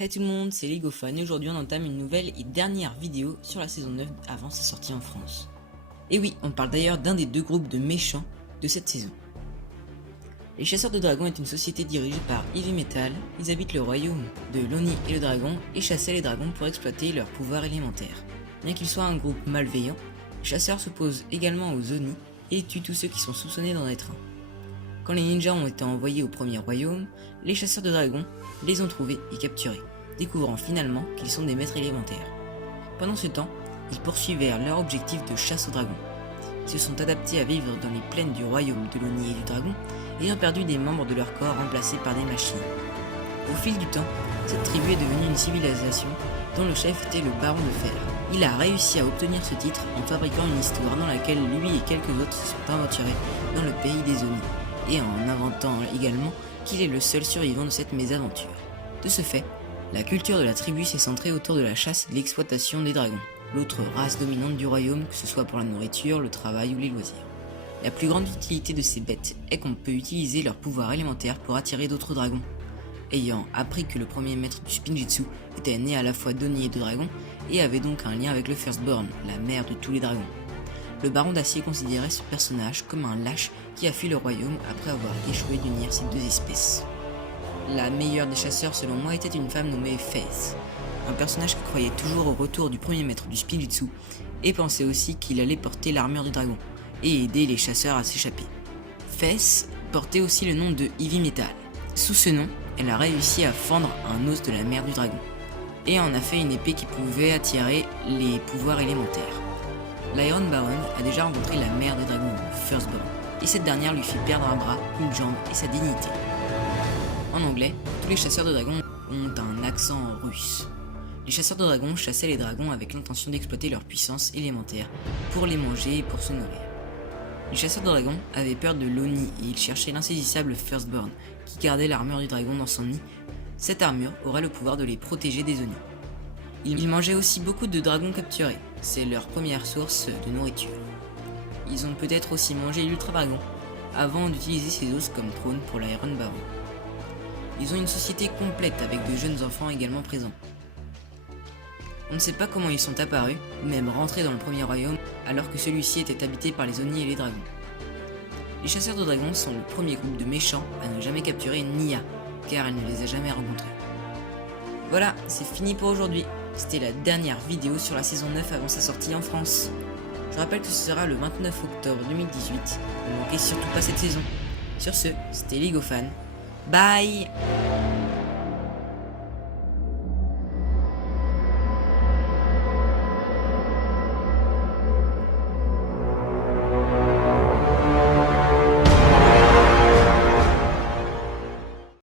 Hey tout le monde, c'est Legofan et aujourd'hui on entame une nouvelle et dernière vidéo sur la saison 9 avant sa sortie en France. Et oui, on parle d'ailleurs d'un des deux groupes de méchants de cette saison. Les Chasseurs de Dragons est une société dirigée par Heavy Metal. Ils habitent le royaume de l'Oni et le dragon et chassaient les dragons pour exploiter leur pouvoir élémentaire. Bien qu'ils soient un groupe malveillant, les chasseurs s'opposent également aux Oni et tuent tous ceux qui sont soupçonnés d'en être un. Quand les ninjas ont été envoyés au premier royaume, les chasseurs de dragons les ont trouvés et capturés, découvrant finalement qu'ils sont des maîtres élémentaires. Pendant ce temps, ils poursuivirent leur objectif de chasse aux dragons. Ils se sont adaptés à vivre dans les plaines du royaume de l'Oni et du dragon, et ont perdu des membres de leur corps remplacés par des machines. Au fil du temps, cette tribu est devenue une civilisation dont le chef était le baron de fer. Il a réussi à obtenir ce titre en fabriquant une histoire dans laquelle lui et quelques autres se sont aventurés dans le pays des Oni, et en inventant également qu'il est le seul survivant de cette mésaventure. De ce fait, la culture de la tribu s'est centrée autour de la chasse et de l'exploitation des dragons, l'autre race dominante du royaume, que ce soit pour la nourriture, le travail ou les loisirs. La plus grande utilité de ces bêtes est qu'on peut utiliser leur pouvoir élémentaire pour attirer d'autres dragons. Ayant appris que le premier maître du Spinjitzu était né à la fois d'Oni et de dragon, et avait donc un lien avec le Firstborn, la mère de tous les dragons. Le baron d'acier considérait ce personnage comme un lâche qui a fui le royaume après avoir échoué d'unir ces deux espèces. La meilleure des chasseurs selon moi était une femme nommée Fez, un personnage qui croyait toujours au retour du premier maître du Spinjitzu et pensait aussi qu'il allait porter l'armure du dragon et aider les chasseurs à s'échapper. Fez portait aussi le nom de Heavy Metal. Sous ce nom, elle a réussi à fendre un os de la mère du dragon et en a fait une épée qui pouvait attirer les pouvoirs élémentaires. L'Iron Baron a déjà rencontré la mère des dragons, Firstborn, et cette dernière lui fit perdre un bras, une jambe et sa dignité. En anglais, tous les chasseurs de dragons ont un accent russe. Les chasseurs de dragons chassaient les dragons avec l'intention d'exploiter leur puissance élémentaire pour les manger et pour se nourrir. Les chasseurs de dragons avaient peur de l'Oni et ils cherchaient l'insaisissable Firstborn qui gardait l'armure du dragon dans son nid. Cette armure aurait le pouvoir de les protéger des Oni. Ils mangeaient aussi beaucoup de dragons capturés, c'est leur première source de nourriture. Ils ont peut-être aussi mangé l'Ultra Dragon avant d'utiliser ses os comme trône pour l'Iron Baron. Ils ont une société complète avec de jeunes enfants également présents. On ne sait pas comment ils sont apparus, ou même rentrés dans le premier royaume, alors que celui-ci était habité par les Oni et les dragons. Les chasseurs de dragons sont le premier groupe de méchants à ne jamais capturer Nia, car elle ne les a jamais rencontrés. Voilà, c'est fini pour aujourd'hui. C'était la dernière vidéo sur la saison 9 avant sa sortie en France. Je rappelle que ce sera le 29 octobre 2018, ne manquez surtout pas cette saison. Sur ce, c'était Legofan. Bye!